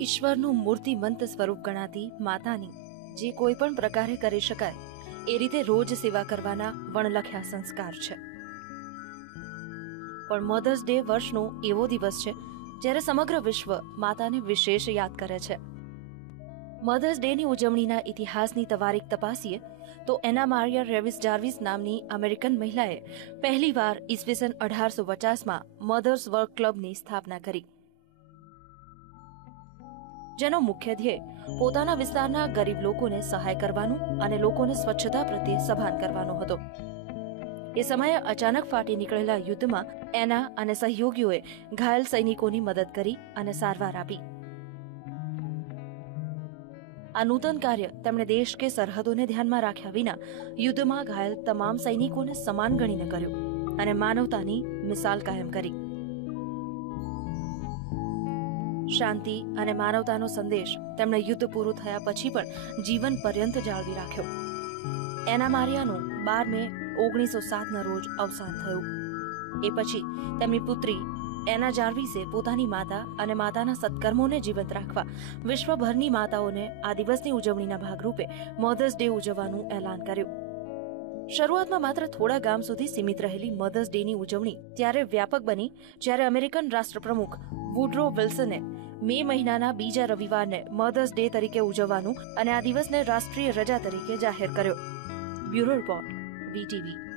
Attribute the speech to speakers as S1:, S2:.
S1: ઈશ્વરનું મૂર્તિમંત સ્વરૂપ ગણાતી માતાની, જે કોઈ પણ પ્રકારે કરી શકાય, એ રીતે રોજ સેવા કરવાના વણલખ્યા સંસ્કાર છે. પણ મધર્સ ડે વર્ષનો એવો દિવસ છે, જ્યારે સમગ્ર વિશ્વ માતાને વિશેષ યાદ કરે છે. મધર્સ ડેની ઉજવણીના ઇતિહાસની તવારીખ તપાસીએ, તો એના મારિયા રેવિસ જાર્વિસ નામની અમેરિકન મહિલાએ પહેલીવાર ઈસવીસન અઢારસો પચાસમાં મધર્સ વર્ક ક્લબની સ્થાપના કરી. જેનો મુખ્ય ધ્યેય પોતાના વિસ્તારના ગરીબ લોકોને સહાય કરવાનું અને લોકોને સ્વચ્છતા પ્રત્યે સભાન કરવાનો હતો. એ સમયે અચાનક ફાટી નીકળેલા યુદ્ધમાં એના અને સહયોગીઓએ ઘાયલ સૈનિકોની મદદ કરી અને સારવાર આપી. આ નૂતન કાર્ય તેમણે દેશ કે સરહદોને ધ્યાનમાં રાખ્યા વિના યુદ્ધમાં ઘાયલ તમામ સૈનિકોને સમાન ગણીને કર્યું અને માનવતાની મિસાલ કાયમ કરી. શાંતિ અને માનવતાનો સંદેશ તેમણે યુદ્ધ પૂરું થયા પછી પણ જીવન પર્યંત જાળવી રાખ્યો. એના મારિયાનું બાર મે ઓગણીસો સાતના રોજ અવસાન થયું. એ પછી તેમની પુત્રી એના જાર્વિસે પોતાની માતા અને માતાના સત્કર્મોને જીવંત રાખવા વિશ્વભરની માતાઓને આ દિવસની ઉજવણીના ભાગરૂપે મધર્સ ડે ઉજવવાનું એલાન કર્યું. શરૂઆતમાં માત્ર થોડા ગામ સુધી સીમિત રહેલી મધર્સ ડેની ઉજવણી ત્યારે વ્યાપક બની જ્યારે અમેરિકન રાષ્ટ્રપ્રમુખ વુડ્રો વિલ્સને મે મહિનાના બીજા રવિવારને મધર્સ ડે તરીકે ઉજવવાનું અને આ દિવસને રાષ્ટ્રીય રજા તરીકે જાહેર કર્યો. Bureau report VTV